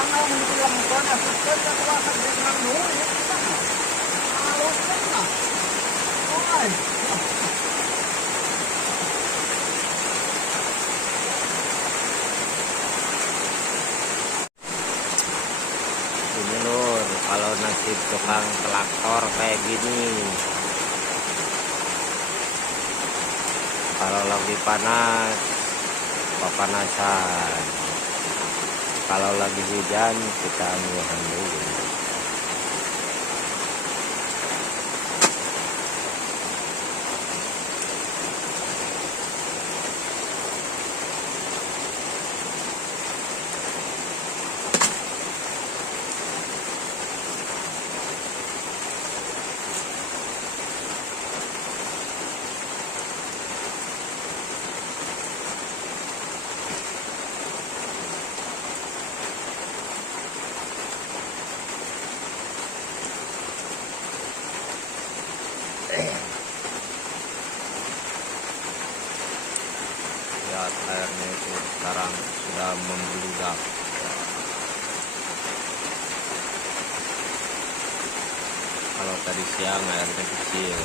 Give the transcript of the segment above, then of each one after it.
Ini lur, kalau nasib tukang traktor kayak gini, kalau lagi panas kepanasan, kalau lagi hujan kita ambilkan dulu. Lihat airnya itu sekarang sudah membludak. Kalau tadi siang airnya kecil.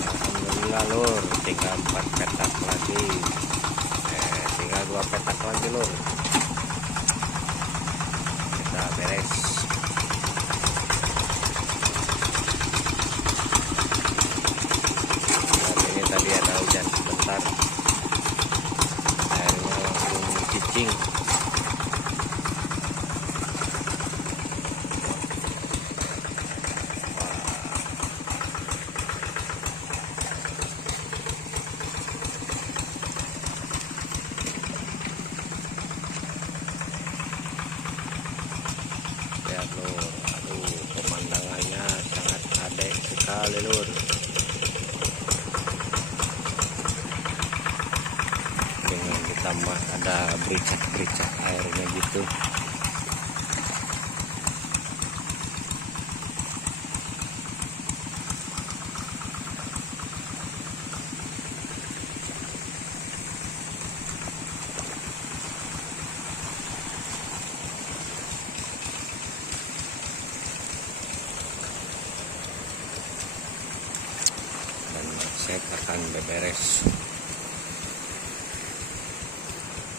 Alhamdulillah lur, tinggal 4 petak lagi, tinggal 2 petak lagi lur, kita beres. Dan ini tadi ada hujan sebentar, airnya langsung cicing. Lihat lur, aduh pemandangannya sangat adek sekali lur. Dengan ditambah ada bericak-bericak airnya gitu. Set akan beberes,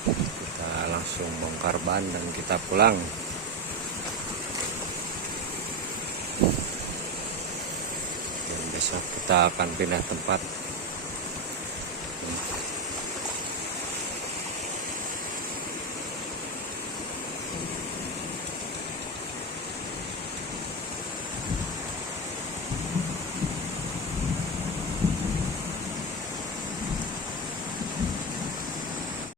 kita langsung bongkar ban dan kita pulang. Dan besok kita akan pindah tempat.